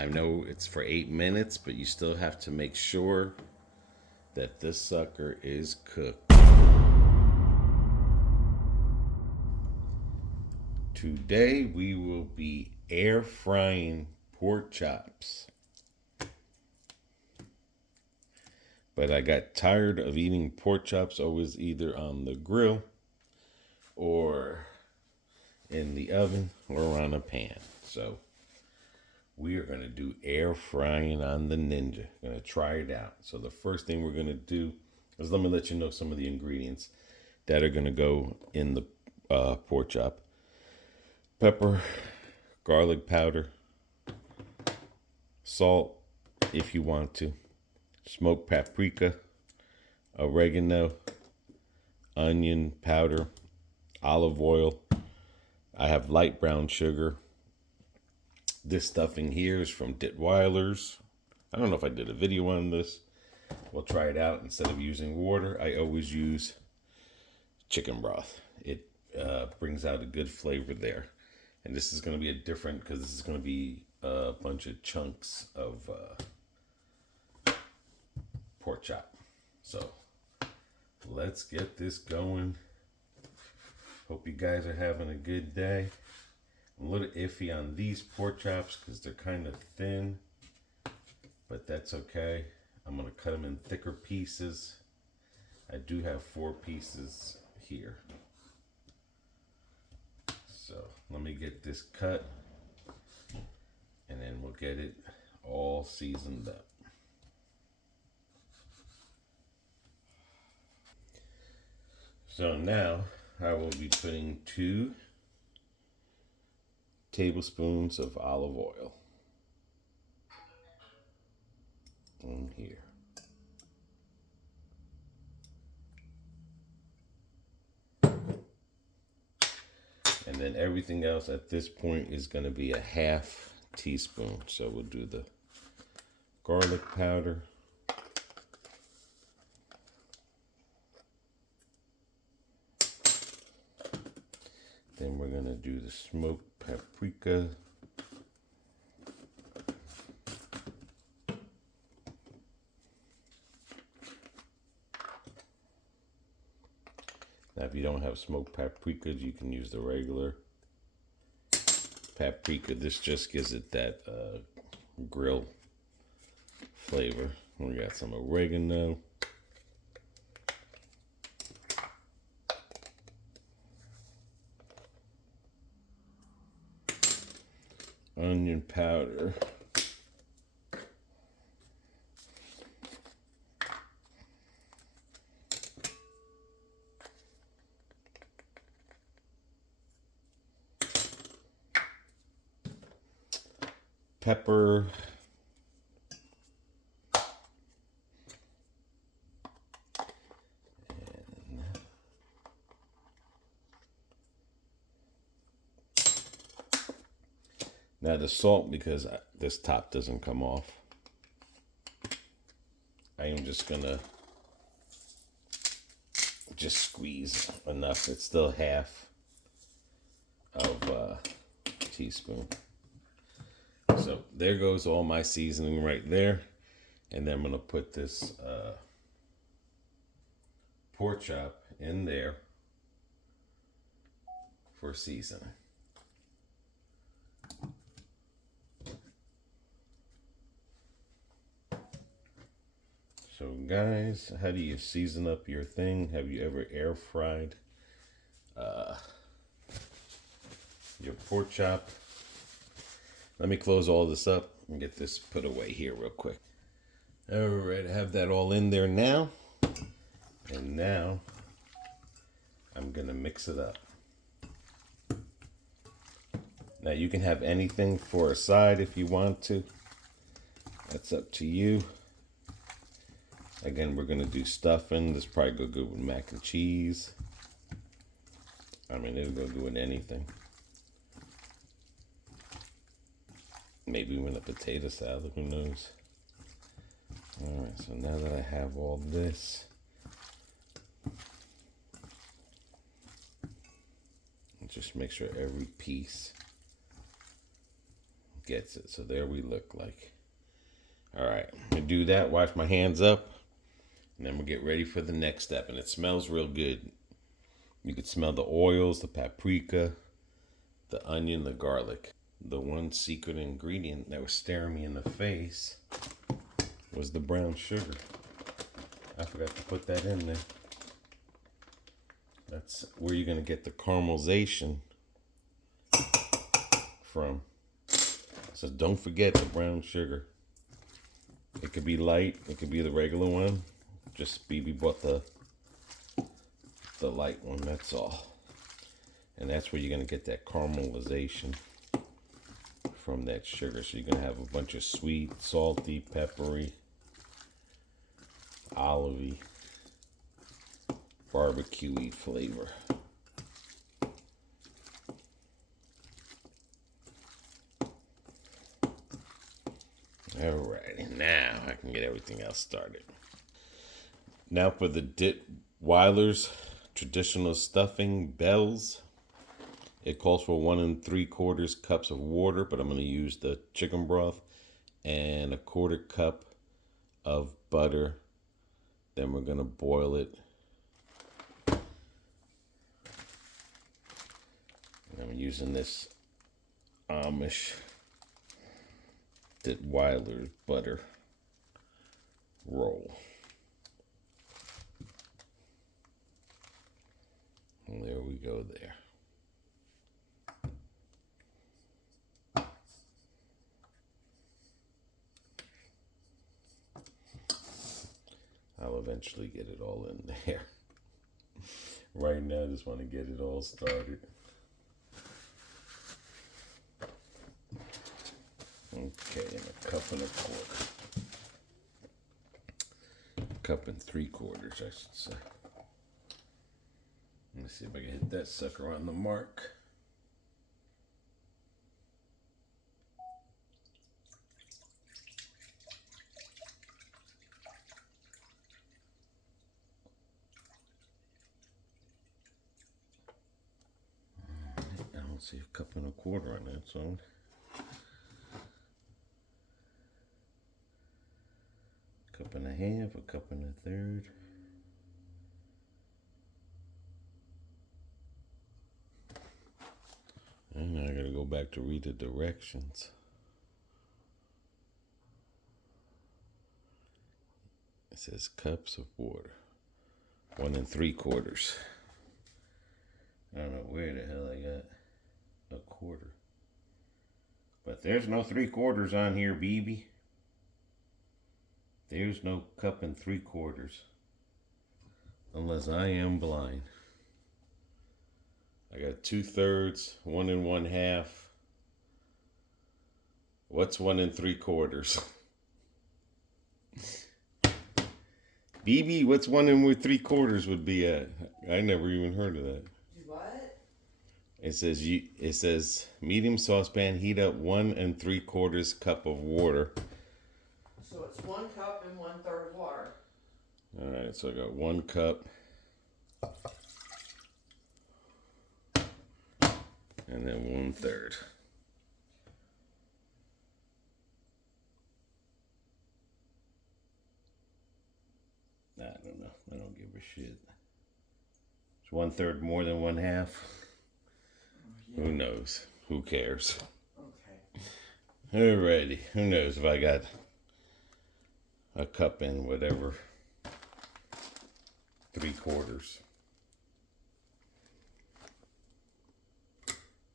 I know it's for 8 minutes, but you still have to make sure that this sucker is cooked. Today we will be air frying pork chops. But I got tired of eating pork chops always either on the grill or in the oven or on a pan. So we are going to do air frying on the Ninja. Going to try it out. So the first thing we're going to do is let me let you know some of the ingredients that are going to go in the pork chop. Pepper, garlic powder, salt if you want to, smoked paprika, oregano, onion powder, olive oil. I have light brown sugar. This stuffing here is from Detwiler's. I don't know if I did a video on this. We'll try it out. Instead of using water, I always use chicken broth. It brings out a good flavor there. And this is going to be a different, because this is going to be a bunch of chunks of pork chop. So let's get this going. Hope you guys are having a good day. I'm a little iffy on these pork chops because they're kind of thin, but that's okay. I'm going to cut them in thicker pieces. I do have 4 pieces here. So let me get this cut and then we'll get it all seasoned up. So now I will be putting 2 tablespoons of olive oil in here. And then everything else at this point is going to be a half teaspoon. So we'll do the garlic powder. Then we're going to do the smoked paprika. Now, if you don't have smoked paprika, you can use the regular paprika. This just gives it that grill flavor. We got some oregano. Onion powder. Pepper. Now the salt, because this top doesn't come off, I am just gonna squeeze enough. It's still half of a teaspoon. So there goes all my seasoning right there. And then I'm gonna put this pork chop in there for seasoning. So guys, how do you season up your thing? Have you ever air fried your pork chop? Let me close all this up and get this put away here real quick. All right, I have that all in there now. And now I'm gonna mix it up. Now you can have anything for a side if you want to. That's up to you. Again, we're gonna do stuffing. This probably go good with mac and cheese. I mean, it'll go good with anything. Maybe even a potato salad, who knows? All right, so now that I have all this, just make sure every piece gets it. So there we look like. All right, I'm gonna do that, wash my hands up, and then we'll get ready for the next step. And it smells real good. You can smell the oils, the paprika, the onion, the garlic. The one secret ingredient that was staring me in the face was the brown sugar. I forgot to put that in there. That's where you're gonna get the caramelization from. So don't forget the brown sugar. It could be light, it could be the regular one. Just BB bought the light one, that's all. And that's where you're gonna get that caramelization from that sugar. So you're gonna have a bunch of sweet, salty, peppery, olivey, barbecue-y flavor. Alrighty, now I can get everything else started. Now for the Detwiler's traditional stuffing bells. It calls for 1 3/4 cups of water, but I'm going to use the chicken broth and 1/4 cup of butter. Then we're going to boil it. And I'm using this Amish Detwiler butter roll. And there we go there. I'll eventually get it all in there. Right now, I just want to get it all started. Okay, and 1/4 cup. 1 3/4, I should say. Let me see if I can hit that sucker on the mark. I don't see 1 1/4 on that, so 1 1/2 cup, 1 1/3. And now I gotta go back to read the directions. It says cups of water. 1 3/4. I don't know where the hell I got 1/4. But there's no 3/4 on here, BB. There's no 1 3/4. Unless I am blind. I got 2/3, 1 1/2. What's 1 3/4? BB, what's 1 3/4 would be at? I never even heard of that. What? It says medium saucepan, heat up 1 3/4 cup of water. So it's 1 cup and 1/3 water. All right, so I got 1 cup. And then 1/3. I don't know. I don't give a shit. Is 1/3 more than 1/2? Yeah. Who knows? Who cares? Okay. Alrighty. Who knows if I got a cup and whatever 3/4.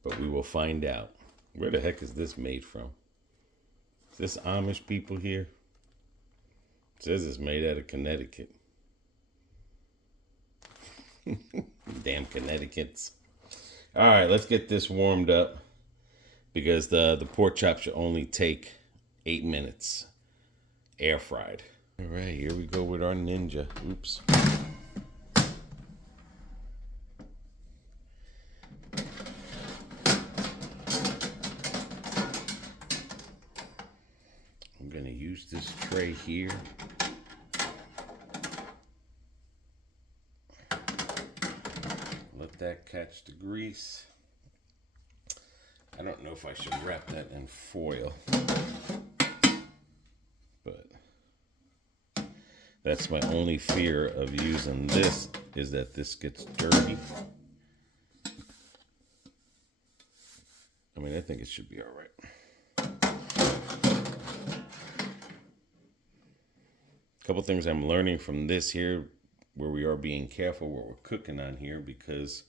But we will find out. Where the heck is this made from? Is this Amish people here? It says it's made out of Connecticut. Damn Connecticut's. All right, let's get this warmed up because the pork chop should only take 8 minutes. Air fried. All right, here we go with our Ninja. Oops. I'm going to use this tray here. Let that catch the grease. I don't know if I should wrap that in foil, but that's my only fear of using this, is that this gets dirty. I mean, I think it should be all right. A couple things I'm learning from this here, where we are being careful what we're cooking on here, because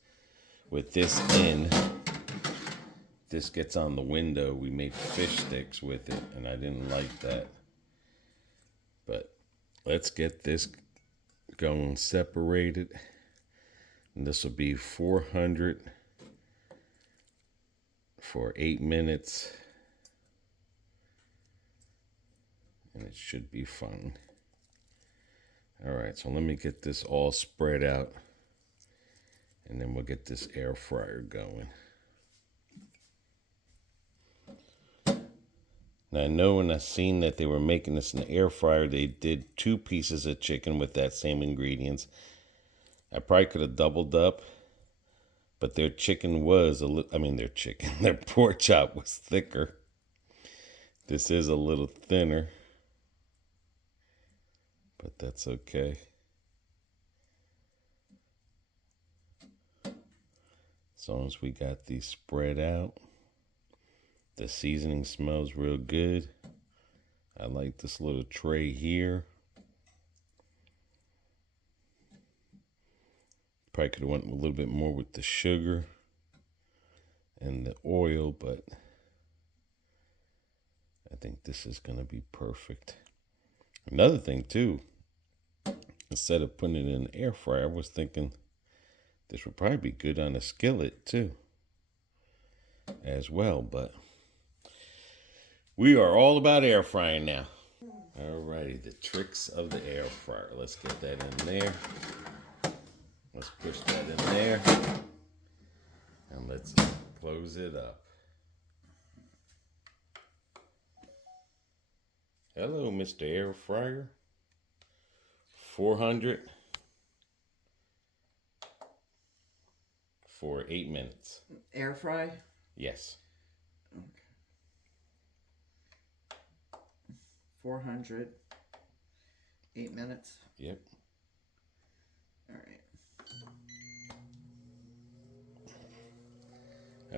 with this in, this gets on the window. We made fish sticks with it, and I didn't like that. But let's get this going separated. And this will be 400 for 8 minutes. And it should be fun. All right, so let me get this all spread out. And then we'll get this air fryer going. Now, I know when I seen that they were making this in the air fryer, they did 2 pieces of chicken with that same ingredients. I probably could have doubled up, but their chicken was their pork chop was thicker. This is a little thinner, but that's okay. As long as we got these spread out. The seasoning smells real good. I like this little tray here. Probably could have went a little bit more with the sugar and the oil, but I think this is going to be perfect. Another thing too, instead of putting it in the air fryer, I was thinking this would probably be good on a skillet too, as well, but we are all about air frying now. Alrighty, the tricks of the air fryer. Let's get that in there. Let's push that in there. And let's close it up. Hello, Mr. Air Fryer. 400 for 8 minutes. Air fry? Yes. Okay. 400. 8 minutes? Yep. All right.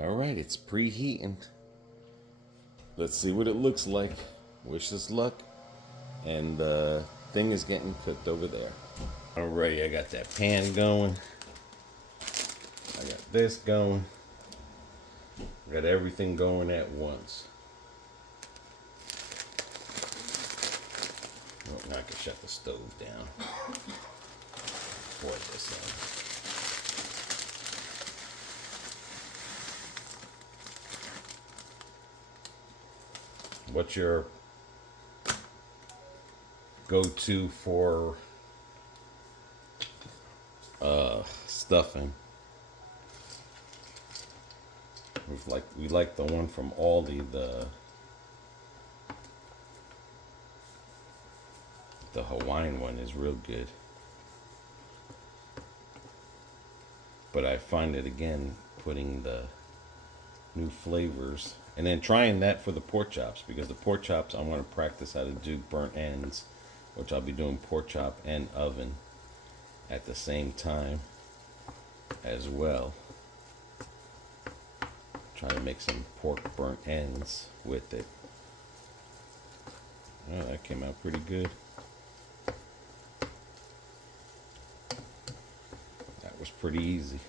All right, it's preheating. Let's see what it looks like. Wish us luck. And the thing is getting cooked over there. Alrighty, I got that pan going. I got this going. I got everything going at once. Oh, now I can shut the stove down. Pour this in. What's your go-to for stuffing? We like the one from Aldi, the Hawaiian one is real good. But I find it again putting the new flavors and then trying that for the pork chops, because the pork chops I want to practice how to do burnt ends, which I'll be doing pork chop and oven at the same time as well. Try to make some pork burnt ends with it. Oh, that came out pretty good. That was pretty easy.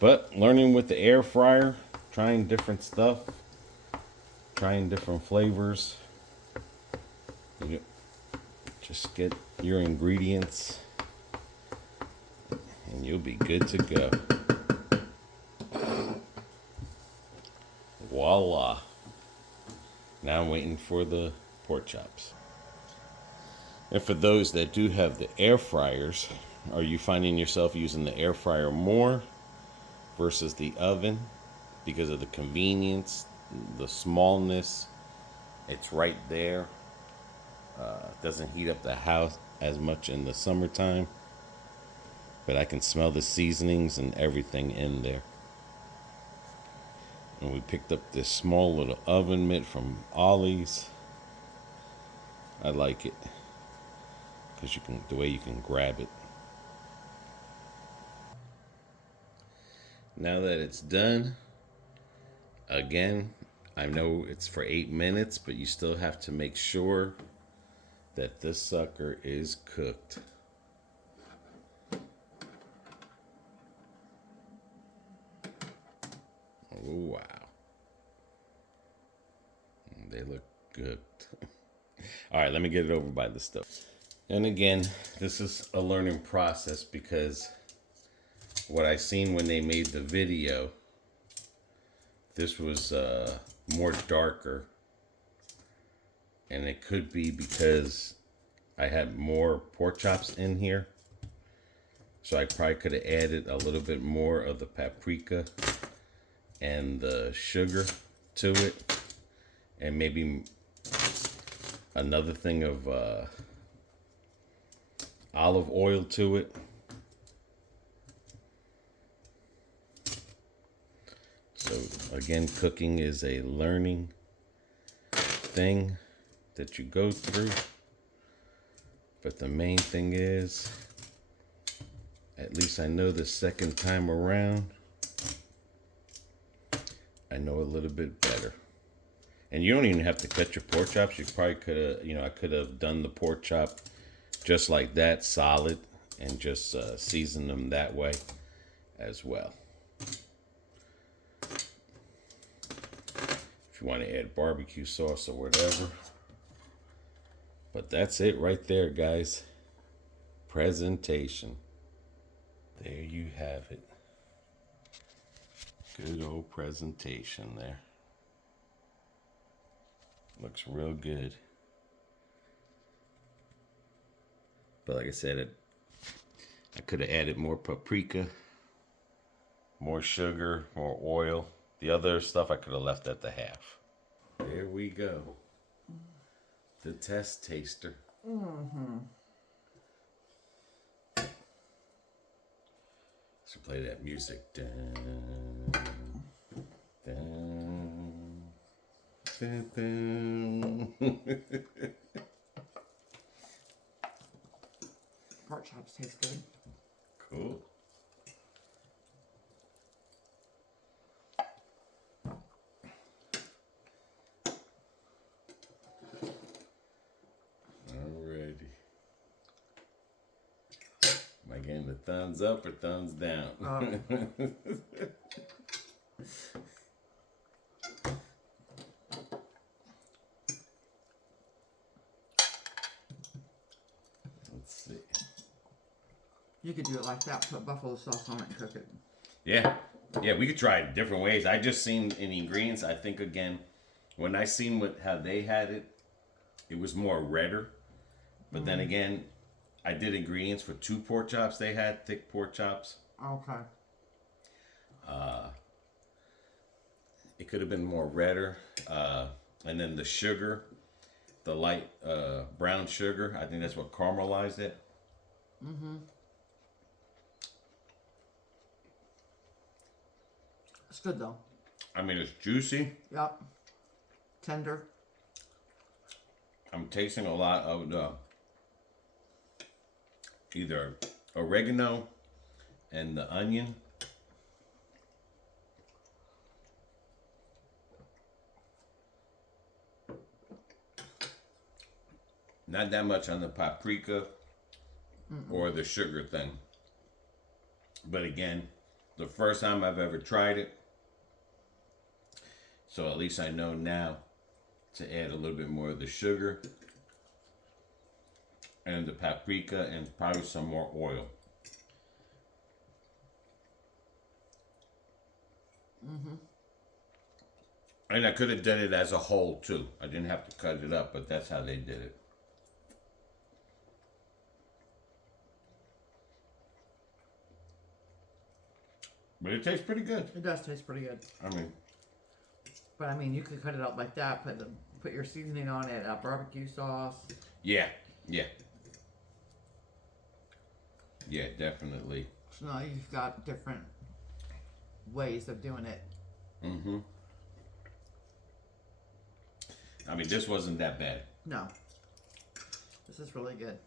But learning with the air fryer, trying different stuff, trying different flavors. You just get your ingredients and you'll be good to go. Voila. Now I'm waiting for the pork chops. And for those that do have the air fryers, are you finding yourself using the air fryer more versus the oven because of the convenience, the smallness? It's right there. Doesn't heat up the house as much in the summertime, but I can smell the seasonings and everything in there. And we picked up this small little oven mitt from Ollie's. I like it because the way you can grab it. Now that it's done, again, I know it's for 8 minutes, but you still have to make sure that this sucker is cooked. Oh, wow. They look good. All right, let me get it over by the stove. And again, this is a learning process because what I seen when they made the video, this was more darker. And it could be because I had more pork chops in here. So I probably could have added a little bit more of the paprika and the sugar to it. And maybe another thing of olive oil to it. So again, cooking is a learning thing that you go through. But the main thing is, at least I know the second time around, I know a little bit better. And you don't even have to cut your pork chops. You probably could have, I could have done the pork chop just like that, solid, and just season them that way as well. If you want to add barbecue sauce or whatever. But that's it right there, guys. Presentation. There you have it. Good old presentation there. Looks real good. But like I said, I could have added more paprika, more sugar, more oil. The other stuff I could have left at the half. There we go. The test taster. So play that music. Dun, dun, dun, dun. Pork chops taste good. Cool. Alrighty. Am I getting the thumbs up or thumbs down? Let's see. You could do it like that, put buffalo sauce on it and cook it. Yeah. Yeah, we could try it different ways. I just seen in ingredients, I think again, when I seen how they had it, it was more redder. But then again, I did ingredients for 2 pork chops they had, thick pork chops. Okay. It could have been more redder. And then the sugar, the light brown sugar, I think that's what caramelized it. It's good though. I mean, it's juicy. Yep. Tender. I'm tasting a lot of the either oregano and the onion. Not that much on the paprika or the sugar thing. But again, the first time I've ever tried it. So at least I know now to add a little bit more of the sugar and the paprika and probably some more oil. And I could have done it as a whole too. I didn't have to cut it up, but that's how they did it. But it tastes pretty good. It does taste pretty good. I mean, you could cut it up like that. Put your seasoning on it, barbecue sauce. yeah, definitely. So now you've got different ways of doing it. I mean, this wasn't that bad. No. This is really good.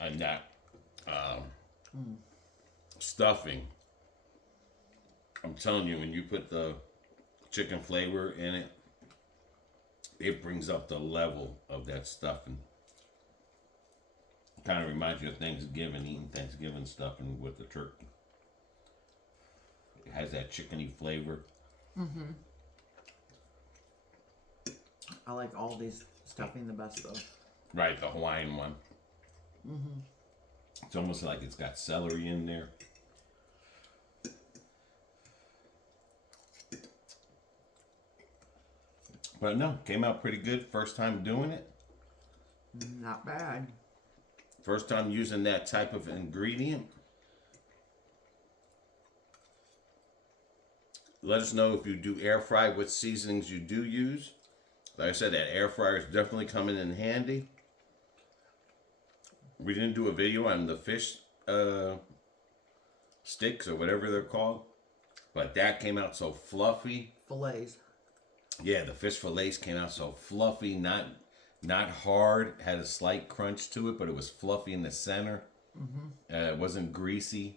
And that stuffing, I'm telling you, when you put the chicken flavor in it, it brings up the level of that stuffing. Kind of reminds you of Thanksgiving, eating Thanksgiving stuffing with the turkey. It has that chickeny flavor. Mm-hmm. I like all these stuffing the best though. Right, the Hawaiian one. Mm-hmm. It's almost like it's got celery in there. But no, came out pretty good. First time doing it. Not bad. First time using that type of ingredient. Let us know if you do air fry, what seasonings you do use. Like I said, that air fryer is definitely coming in handy. We didn't do a video on the fish sticks or whatever they're called, but that came out so fluffy. Fillets. Yeah, the fish fillets came out so fluffy, not hard, had a slight crunch to it, but it was fluffy in the center. Mm-hmm. It wasn't greasy.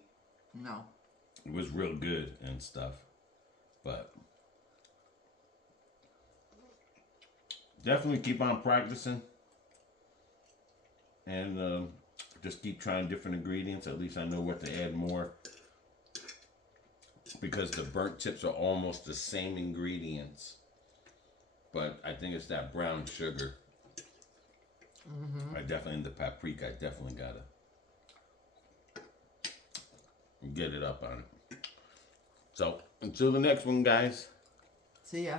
No. It was real good and stuff. But definitely keep on practicing. And just keep trying different ingredients. At least I know what to add more. Because the burnt tips are almost the same ingredients. But I think it's that brown sugar. Mm-hmm. I definitely, the paprika, I definitely gotta get it up on it. So, until the next one, guys. See ya.